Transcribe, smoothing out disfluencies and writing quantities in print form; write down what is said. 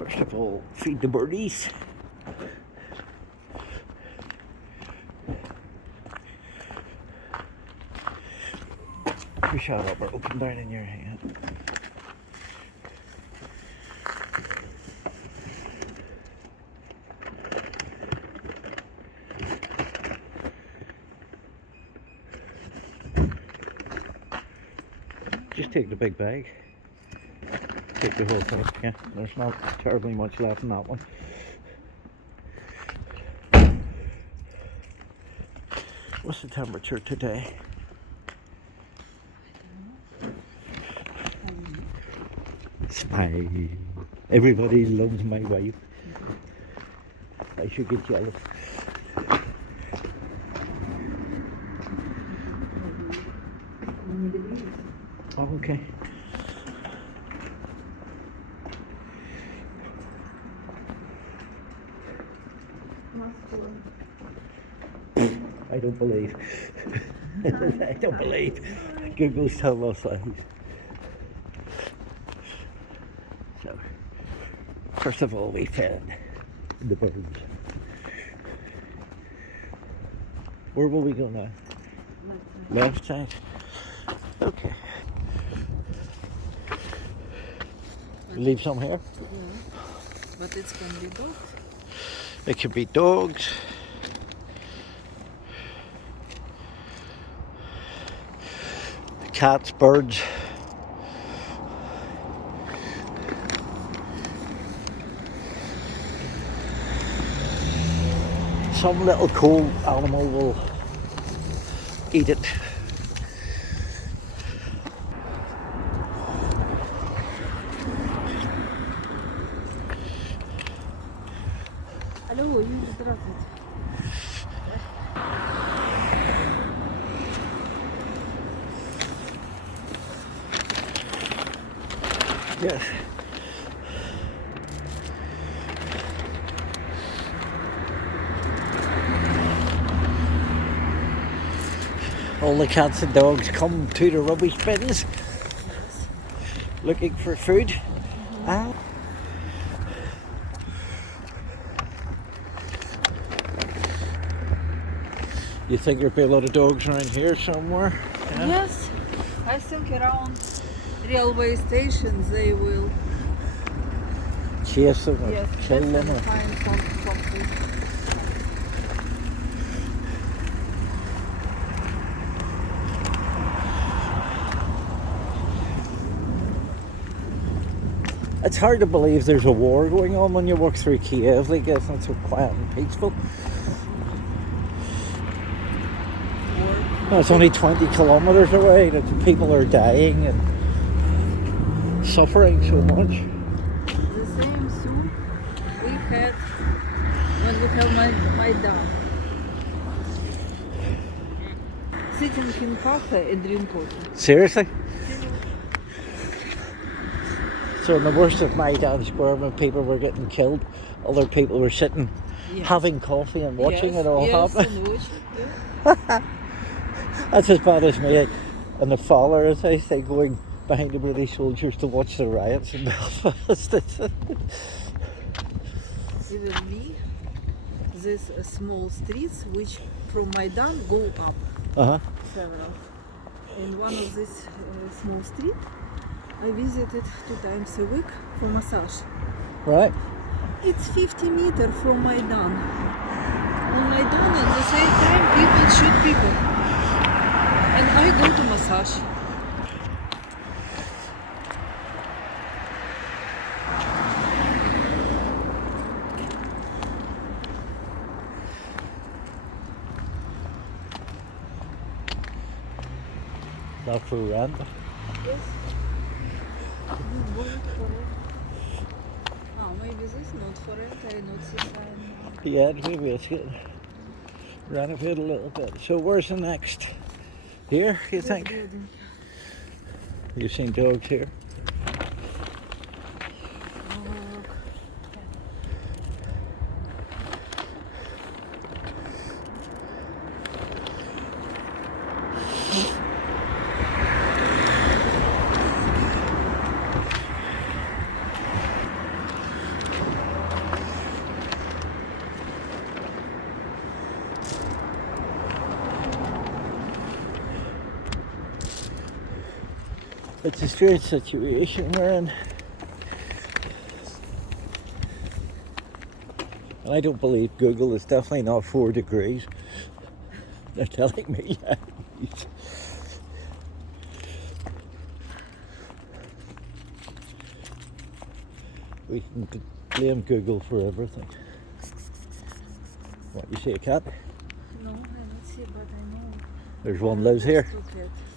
First of all, feed the birdies. Shut up or it'll come down in your hand. Just take the big bag. Take the whole thing, yeah. There's not terribly much left in that one. What's the temperature today? Spy. Everybody loves my wife. I should get jealous. Oh, okay. I don't believe. I don't believe. Google's telling us lies. So, first of all, we fed the birds. Where will we go now? Left side. Okay. Leave some here? Yeah. But it can be dogs. It could be dogs. Cats, birds. Some little cold animal will eat it. Алло, Юля, здравствуйте. Yes. All the cats and dogs come to the rubbish bins looking for food. Ah. You think there'll be a lot of dogs around here somewhere? Yeah? Yes, I think around railway stations they will. Chase them or Yes, kill them? Or... find something. It's hard to believe there's a war going on when you walk through Kyiv. Like, it's not so quiet and peaceful. No, it's only 20 kilometers away. The people are dying and suffering so much. The same soup we had when we have my dad. Sitting in cafe and drink coffee. Seriously? So in the worst of Maidan Square, when people were getting killed, other people were sitting, having coffee and watching it all happen. That's as bad as me and the father, as I say, going behind the British soldiers to watch the riots in Belfast. Even me, these small streets which from Maidan go up several. In one of these small streets, I visited 2 times a week for massage. Right. It's 50 meters from Maidan. On Maidan at the same time people shoot people. And I go to massage. Not for rent. Yes. We work for it. Oh, maybe this not for rent. I not see sign. Yeah, maybe it's good. Renovate a little bit. So where's the next? Here, you think? Building. You've seen dogs here? It's a strange situation we're in. And I don't believe Google is definitely not 4 degrees. They're telling me. We can blame Google for everything. What, you see a cat? No, I don't see, but I know. There's one lives here. Two cats.